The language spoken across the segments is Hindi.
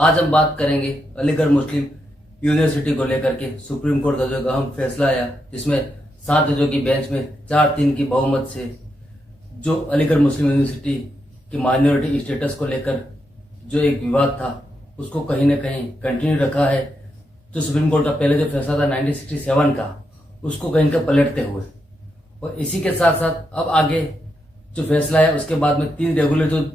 आज हम बात करेंगे अलीगढ़ मुस्लिम यूनिवर्सिटी को लेकर के सुप्रीम कोर्ट का जो अहम फैसला आया, जिसमें 7 जजों की बेंच में 4-3 की बहुमत से जो अलीगढ़ मुस्लिम यूनिवर्सिटी की माइनॉरिटी स्टेटस को लेकर जो एक विवाद था, उसको कहीं न कहीं कंटिन्यू रखा है। जो सुप्रीम कोर्ट का पहले जो फैसला था 1967 का, उसको कहीं का पलटते हुए, और इसी के साथ साथ अब आगे जो फैसला है उसके बाद में 3 रेगुलर जो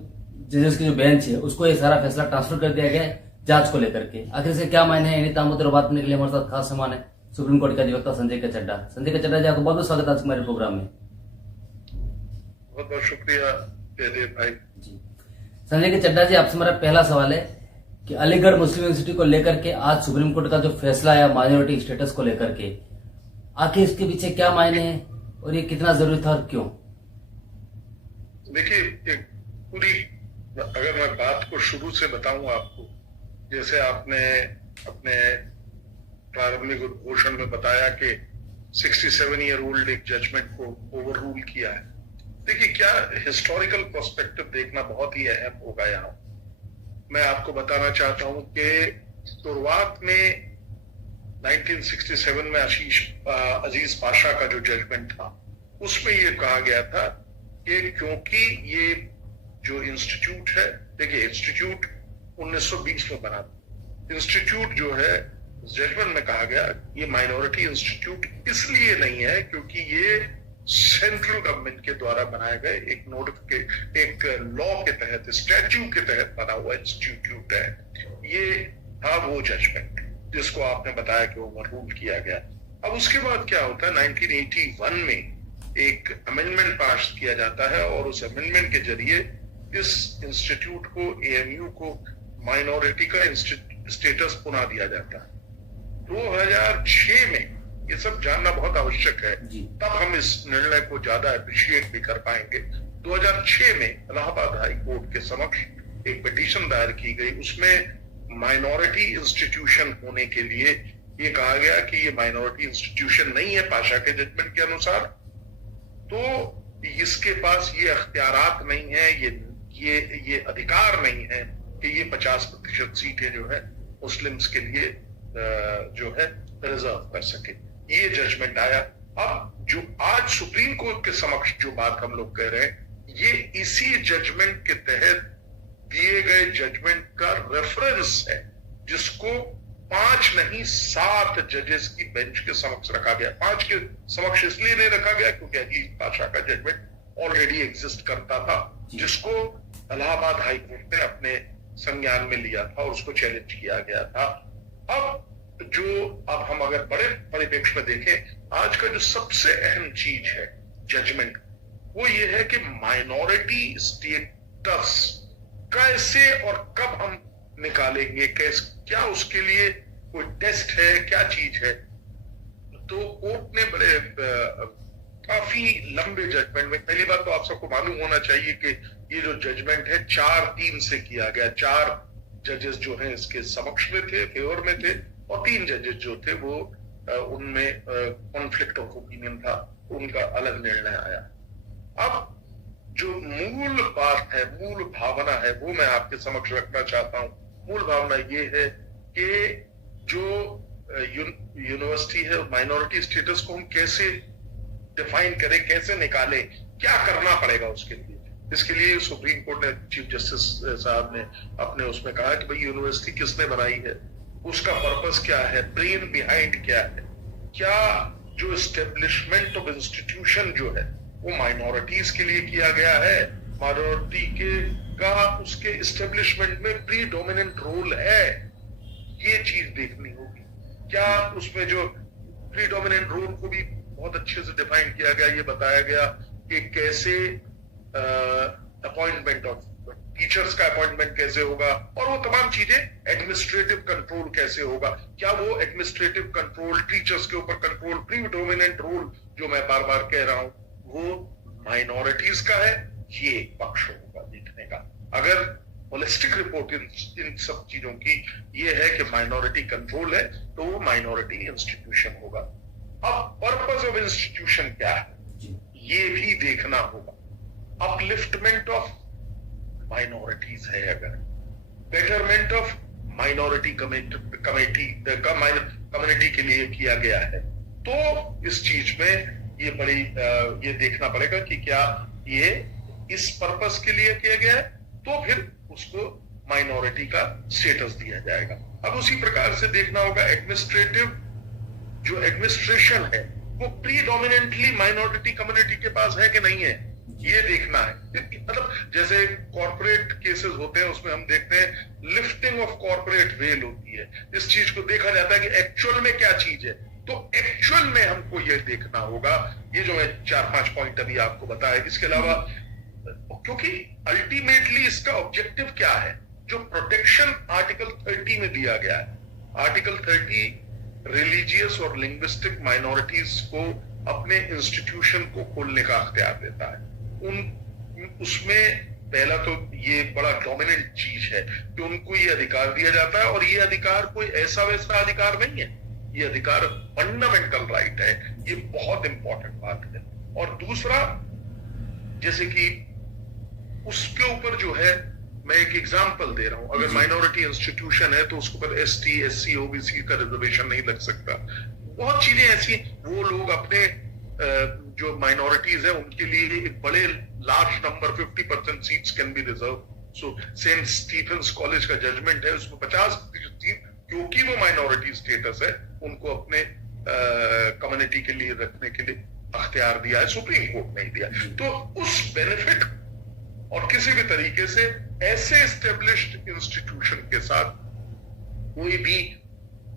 जजेस की जो बेंच है, उसको ये सारा फैसला ट्रांसफर कर दिया गया है जांच को लेकर के। आखिर से क्या मायने है, इन्हीं तामुद्दे पर बात करने के लिए हमारे साथ खास मेहमान है सुप्रीम कोर्ट के अधिवक्ता संजय के चड्ढा। संजय के चड्ढा जी, आपको बहुत बहुत स्वागत है आज हमारे प्रोग्राम में। बहुत बहुत शुक्रिया जयदेव भाई जी, संजय के चड्ढा जी, आपसे मेरा पहला सवाल है कि अलीगढ़ मुस्लिम यूनिवर्सिटी को लेकर के आज सुप्रीम कोर्ट का जो फैसला आया माइनॉरिटी स्टेटस को लेकर के, आखिर इसके पीछे क्या मायने हैं और ये कितना जरूरी था और क्यों? देखिए, एक पूरी अगर मैं बात को शुरू से बताऊं आपको, जैसे आपने अपने प्रारंभिक उद्घोषण में बताया कि 67 ईयर ओल्ड एक जजमेंट को ओवर रूल किया है। देखिए, क्या हिस्टोरिकल पर्सपेक्टिव देखना बहुत ही अहम होगा यहाँ। मैं आपको बताना चाहता हूं कि शुरुआत में 1967 में अजीज पाशा का जो जजमेंट था, उसमें ये कहा गया था कि क्योंकि ये जो इंस्टीट्यूट है, देखिए इंस्टीट्यूट 1920 में बना था। इंस्टीट्यूट जो है, जजमेंट में कहा गया ये माइनॉरिटी इंस्टीट्यूट इसलिए नहीं है क्योंकि ये सेंट्रल गवर्नमेंट के द्वारा बनाए गए एक लॉ के तहत, स्टैट्यूट के तहत बना हुआ इंस्टीट्यूट है। ये था वो जजमेंट जिसको आपने बताया कि ओवर रूल किया गया। अब उसके बाद क्या होता है, 1981 में एक अमेंडमेंट पास किया जाता है और उस अमेंडमेंट के जरिए इस इंस्टीट्यूट को, एएमयू को माइनॉरिटी का स्टेटस पुनः दिया जाता है। 2006 में, ये सब जानना बहुत आवश्यक है, तब हम इस निर्णय को ज्यादा अप्रिशिएट भी कर पाएंगे। 2006 में इलाहाबाद हाई कोर्ट के समक्ष एक पिटीशन दायर की गई। उसमें माइनॉरिटी इंस्टीट्यूशन होने के लिए ये कहा गया कि ये माइनॉरिटी इंस्टीट्यूशन नहीं है पाशा के जजमेंट के अनुसार, तो इसके पास ये अख्तियारात नहीं है, ये अधिकार नहीं है कि ये 50% सीटें जो है मुस्लिम्स के लिए जो है रिजर्व कर सके। ये जजमेंट आया। अब जो आज सुप्रीम कोर्ट के समक्ष जो बात हम लोग कह रहे हैं, ये इसी जजमेंट के तहत दिए गए जजमेंट का रेफरेंस है, जिसको 5 नहीं 7 जजेस की बेंच के समक्ष रखा गया। 5 के समक्ष इसलिए नहीं रखा गया क्योंकि अजीज पाशा का जजमेंट ऑलरेडी एग्जिस्ट करता था, जिसको इलाहाबाद हाई कोर्ट ने अपने संज्ञान में लिया था और उसको चैलेंज किया गया था। अब हम अगर बड़े परिप्रेक्ष्य में देखें, आज का जो सबसे अहम चीज है जजमेंट, वो ये है कि माइनॉरिटी स्टेटस कैसे और कब हम निकालेंगे, क्या उसके लिए कोई टेस्ट है, क्या चीज है। तो कोर्ट ने बड़े काफी लंबे जजमेंट में, पहली बात तो आप सबको मालूम होना चाहिए कि ये जो जजमेंट है 4-3 से किया गया। 4 जजेस जो हैं इसके समक्ष में थे, फेवर में थे, और 3 जजेस जो थे वो उनमें कॉन्फ्लिक्ट ऑफ ओपिनियन था, उनका अलग निर्णय आया। अब जो मूल बात है, मूल भावना है, वो मैं आपके समक्ष रखना चाहता हूँ। मूल भावना ये है कि जो यूनिवर्सिटी है, माइनॉरिटी स्टेटस को हम कैसे डिफाइन करें, कैसे निकालें, क्या करना पड़ेगा उसके लिए। इसके लिए सुप्रीम कोर्ट ने, चीफ जस्टिस साहब ने अपने उसमें कहा कि भाई यूनिवर्सिटी किसने बनाई है, उसका पर्पस क्या है, ब्रेन बिहाइंड क्या है, क्या जो एस्टेब्लिशमेंट ऑफ इंस्टीट्यूशन जो है वो माइनॉरिटीज के लिए किया गया है, माइनॉरिटी के का उसके एस्टेब्लिशमेंट में प्रीडोमिनेंट रोल है, ये चीज देखनी होगी। क्या उसमें जो प्रीडोमिनेंट रोल को भी बहुत अच्छे से डिफाइन किया गया, ये बताया गया कि कैसे अपॉइंटमेंट ऑफ टीचर्स का अपॉइंटमेंट कैसे होगा, और वो तमाम चीजें, एडमिनिस्ट्रेटिव कंट्रोल कैसे होगा, क्या वो एडमिनिस्ट्रेटिव कंट्रोल, टीचर्स के ऊपर कंट्रोल, प्रीडोमिनेंट रोल जो मैं बार बार कह रहा हूं, वो माइनॉरिटीज का है। ये एक पक्ष होगा देखने का। अगर होलिस्टिक रिपोर्ट इन सब चीजों की ये है कि माइनॉरिटी कंट्रोल है, तो वो माइनॉरिटी इंस्टीट्यूशन होगा। अब पर्पस ऑफ इंस्टीट्यूशन क्या है, ये भी देखना होगा। अपलिफ्टमेंट ऑफ माइनॉरिटीज है, अगर बेटरमेंट ऑफ माइनॉरिटी कम्युनिटी के लिए किया गया है। तो इस चीज में ये देखना पड़ेगा कि क्या ये इस पर्पस के लिए किया गया है, तो फिर उसको माइनॉरिटी का स्टेटस दिया जाएगा। अब उसी प्रकार से देखना होगा जो एडमिनिस्ट्रेशन है वो प्रीडोमिनेंटली माइनॉरिटी कम्युनिटी के पास है कि नहीं है, ये देखना है। मतलब जैसे कॉर्पोरेट केसेस होते हैं, उसमें हम देखते हैं लिफ्टिंग ऑफ कॉर्पोरेट वेल होती है। इस चीज को देखा जाता है कि एक्चुअल में क्या चीज है। तो एक्चुअल में हमको ये देखना होगा, ये जो मैं 4-5 पॉइंट अभी आपको बताया। इसके अलावा क्योंकि अल्टीमेटली इसका ऑब्जेक्टिव क्या है, जो प्रोटेक्शन आर्टिकल 30 में दिया गया है। आर्टिकल 30 रिलीजियस और लिंग्विस्टिक माइनॉरिटीज को अपने इंस्टीट्यूशन को खोलने का अख्तियार देता है। उसमें पहला तो ये बड़ा डोमिनेंट चीज है कि उनको ये अधिकार दिया जाता है, और ये अधिकार कोई ऐसा वैसा अधिकार नहीं है, ये अधिकार फंडामेंटल राइट है। ये बहुत इंपॉर्टेंट बात है। और दूसरा, जैसे कि उसके ऊपर जो है, मैं एक एग्जांपल दे रहा हूं, अगर माइनॉरिटी इंस्टीट्यूशन है तो उसके ऊपर ST, SC, OBC का रिजर्वेशन नहीं लग सकता। बहुत चीजें ऐसी, वो लोग अपने जो माइनॉरिटीज है उनके लिए एक बड़े large number 50% seats can be reserve. So Saint Stephen's College का जजमेंट है, उसमें 50% सीट, क्योंकि वो माइनॉरिटी स्टेटस है, उनको अपने कम्युनिटी के लिए रखने के लिए अख्तियार दिया है, सुप्रीम कोर्ट नहीं दिया। तो उस बेनिफिट और किसी भी तरीके से ऐसे एस्टेब्लिश्ड इंस्टीट्यूशन के साथ कोई भी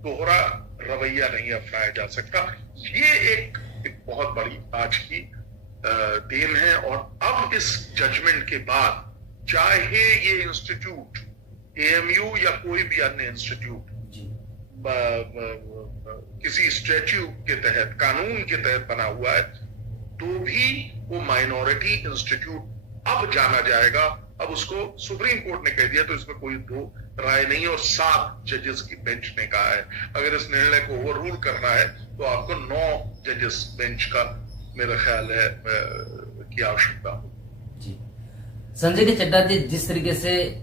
दोहरा रवैया नहीं अपनाया जा सकता। ये एक बहुत बड़ी आज की देन है। और अब इस जजमेंट के बाद चाहे ये इंस्टीट्यूट AMU या कोई भी अन्य इंस्टीट्यूट किसी स्टैट्यूट के तहत, कानून के तहत बना हुआ है, तो भी वो माइनॉरिटी इंस्टीट्यूट अब जाना जाएगा। अब उसको सुप्रीम कोर्ट ने कह दिया, तो इसमें कोई दो राय नहीं। और 7 जजेस की बेंच ने कहा है, अगर इस निर्णय को ओवर रूल करना है तो आपको 9 जजेस बेंच का, मेरा ख्याल है, की आवश्यकता हो। जी संजय के चड्डा जी, जिस तरीके से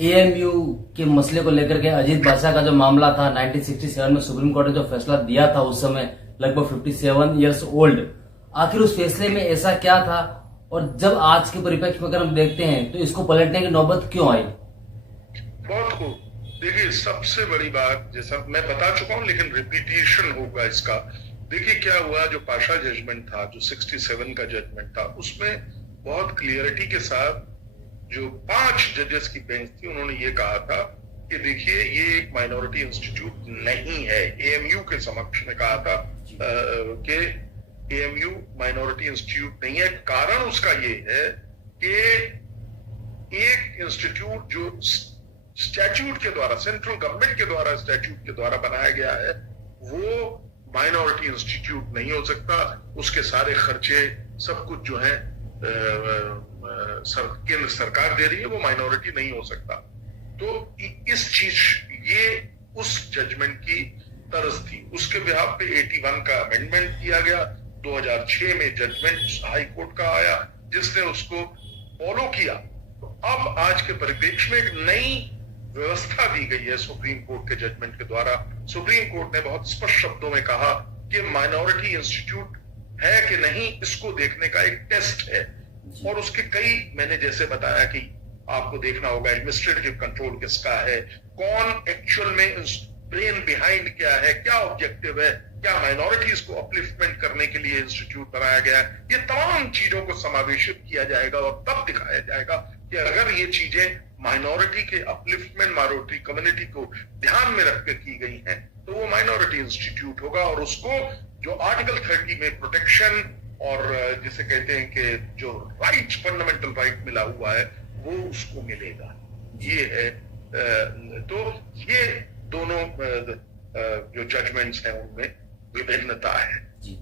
AMU के मसले को लेकर के अजीत बादशाह का जो मामला था 1967 में सुप्रीम कोर्ट ने जो फैसला दिया था, उस समय लगभग 57 ईयर्स ओल्ड, आखिर उस फैसले में ऐसा क्या था, और जब आज के परिप्रेक्ष्य में अगर हम देखते हैं तो इसको पलटने की नौबत क्यों आई? बहुत खूब। देखिए, सबसे बड़ी बात, जैसा मैं बता चुका हूं लेकिन रिपीटेशन होगा इसका। देखिए क्या हुआ, जो पाशा जजमेंट था, जो 67 का जजमेंट था, उसमें बहुत क्लियरिटी के साथ जो 5 जजेस की बेंच थी, उन्होंने ये कहा था कि देखिए ये एक माइनॉरिटी इंस्टीट्यूट नहीं है। AMU के समक्ष में कहा था कि AMU माइनॉरिटी इंस्टीट्यूट नहीं है। कारण उसका ये है कि एक इंस्टीट्यूट जो स्टैट्यूट के द्वारा, सेंट्रल गवर्नमेंट के द्वारा, स्टैट्यूट के द्वारा बनाया गया है, वो माइनॉरिटी इंस्टीट्यूट नहीं हो सकता। उसके सारे खर्चे, सब कुछ जो है केंद्र सरकार दे रही है, वो माइनॉरिटी नहीं हो सकता। तो इस चीज, ये उस जजमेंट की तर्ज थी। उसके बिहाफ पे 81 का अमेंडमेंट किया गया। 2006 में जजमेंट हाई कोर्ट का आया, जिसने उसको फॉलो किया। तो अब आज के परिप्रेक्ष्य में एक नई व्यवस्था दी गई है सुप्रीम कोर्ट के जजमेंट के द्वारा। सुप्रीम कोर्ट ने बहुत स्पष्ट शब्दों में कहा कि माइनॉरिटी इंस्टीट्यूट है कि नहीं, इसको देखने का एक टेस्ट है। और उसके कई, मैंने जैसे बताया कि आपको देखना होगा एडमिनिस्ट्रेटिव कंट्रोल किसका है, कौन एक्चुअल में, ब्रेन बिहाइंड क्या है, क्या ऑब्जेक्टिव है, क्या माइनॉरिटीज को अपलिफ्टमेंट करने के लिए इंस्टीट्यूट बनाया गया है। ये तमाम चीजों को समावेशित किया जाएगा और तब दिखाया जाएगा कि अगर ये चीजें माइनॉरिटी के अपलिफ्टमेंट, माइनॉरिटी कम्युनिटी को ध्यान में रखकर की गई हैं, तो वो माइनॉरिटी इंस्टीट्यूट होगा। और उसको जो आर्टिकल 30 में प्रोटेक्शन और जिसे कहते हैं कि जो राइट, फंडामेंटल राइट मिला हुआ है, वो उसको मिलेगा। ये है। तो ये दोनों जो जजमेंट्स हैं उनमें विभिन्नता है। जी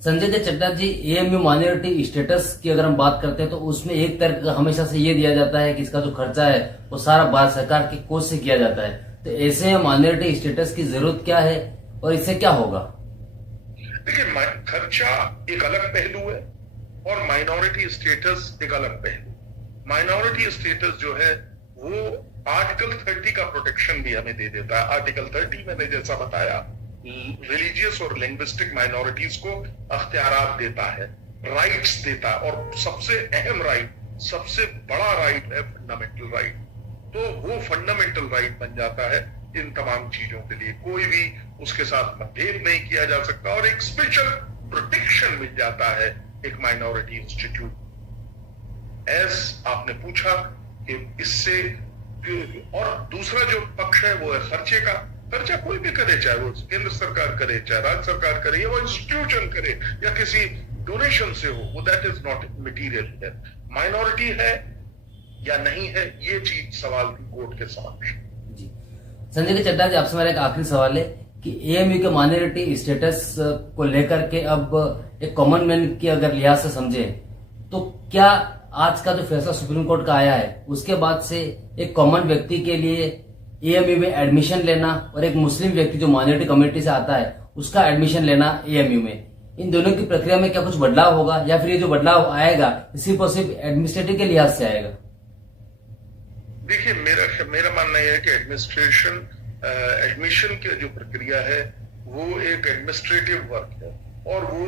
संजय चड्डा जी, AMU माइनॉरिटी स्टेटस की अगर हम बात करते हैं तो उसमें एक तर्क हमेशा से ये दिया जाता है कि इसका जो खर्चा है वो सारा भारत सरकार के कोष से किया जाता है। तो ऐसे में माइनॉरिटी स्टेटस की जरूरत क्या है और इससे क्या होगा? देखिए, खर्चा एक अलग पहलू है और माइनॉरिटी स्टेटस एक अलग पहलू। माइनॉरिटी स्टेटस जो है वो आर्टिकल 30 का प्रोटेक्शन भी हमें दे देता है। आर्टिकल 30 मैंने जैसा बताया रिलीजियस और लिंग्विस्टिक माइनॉरिटीज को अख्तियारात देता है, राइट्स देता है, और सबसे अहम राइट, सबसे बड़ा राइट है फंडामेंटल राइट। तो वो फंडामेंटल राइट बन जाता है इन तमाम चीजों के लिए, कोई भी उसके साथ मतभेद नहीं किया जा सकता, और एक स्पेशल प्रोटेक्शन मिल जाता है एक माइनॉरिटी इंस्टीट्यूट। एज आपने पूछा कि इससे, और दूसरा जो पक्ष है वो है खर्चे का। खर्चा कोई भी करे, चाहे वो केंद्र सरकार करे, चाहे राज्य सरकार करे, या वो इंस्टीट्यूशन करे, या किसी डोनेशन से हो, वो दैट इज नॉट मटीरियल है। माइनॉरिटी है या नहीं है, ये चीज सवाल थी कोर्ट के समक्ष। जी संजय के चड्डा जी, आपसे मेरा एक आखिरी सवाल है कि एएमयू के माइनॉरिटी स्टेटस को लेकर के अब एक कॉमन मैन की अगर लिहाज से समझे तो क्या आज का जो फैसला सुप्रीम कोर्ट का आया है उसके बाद से एक कॉमन व्यक्ति के लिए एएमयू में एडमिशन लेना और एक मुस्लिम व्यक्ति जो माइनॉरिटी कम्युनिटी से आता है उसका एडमिशन लेना एएमयू में, इन दोनों की प्रक्रिया में क्या कुछ बदलाव होगा, या फिर ये जो बदलाव आएगा सिर्फ और सिर्फ एडमिनिस्ट्रेटिव के लिहाज से आएगा? देखिए, मेरा मानना यह है कि एडमिशन की जो प्रक्रिया है वो एक एडमिनिस्ट्रेटिव वर्क है, और वो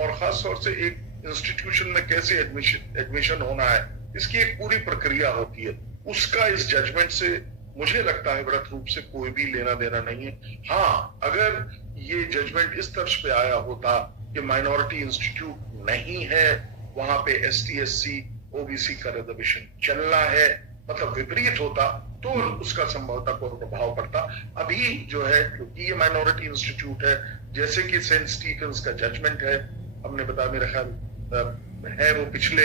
और खास तौर से एक इंस्टीट्यूशन में कैसे एडमिशन होना है इसकी एक पूरी प्रक्रिया होती है। उसका इस जजमेंट से मुझे लगता है व्रत रूप से कोई भी लेना देना नहीं है। हाँ, अगर ये जजमेंट इस तर्ज पे आया होता कि माइनॉरिटी इंस्टीट्यूट नहीं है, वहां पे ST SC OBC का रिजर्वेशन चलना है, मतलब विपरीत होता, तो उसका संभवतः कोई प्रभाव पड़ता। अभी जो है, क्योंकि ये माइनॉरिटी इंस्टीट्यूट है, जैसे कि सेंट स्टीफेंस का जजमेंट है, हमने बताया, मेरा ख्याल है वो पिछले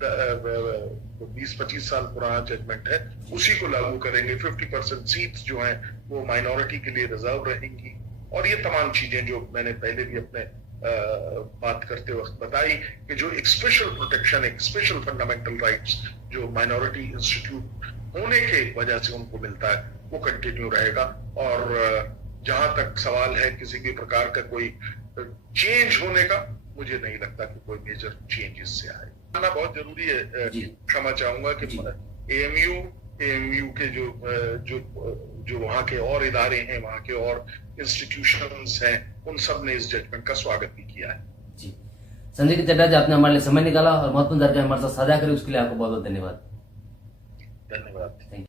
20-25 साल पुराना जजमेंट है, उसी को लागू करेंगे। 50% सीट्स जो हैं वो माइनॉरिटी के लिए रिजर्व रहेंगी, और ये तमाम चीजें जो मैंने पहले भी अपने बात करते वक्त बताई कि जो एक स्पेशल प्रोटेक्शन, एक स्पेशल फंडामेंटल राइट्स जो माइनॉरिटी इंस्टीट्यूट होने के वजह से उनको मिलता है, वो कंटिन्यू रहेगा। और जहां तक सवाल है किसी भी प्रकार का कोई चेंज होने का, मुझे नहीं लगता कि कोई मेजर चेंज इससे आए। आना बहुत जरूरी है। क्षमा चाहूंगा कि एएमयू के जो वहां के और इदारे हैं, वहां के और इंस्टीट्यूशंस हैं, उन सब ने इस जजमेंट का स्वागत भी किया है। जी संजय के चड्डा जी, आपने हमारे लिए समय निकाला और महत्वपूर्ण जानकारी हमारे साथ साझा करी, उसके लिए आपको बहुत बहुत धन्यवाद। धन्यवाद।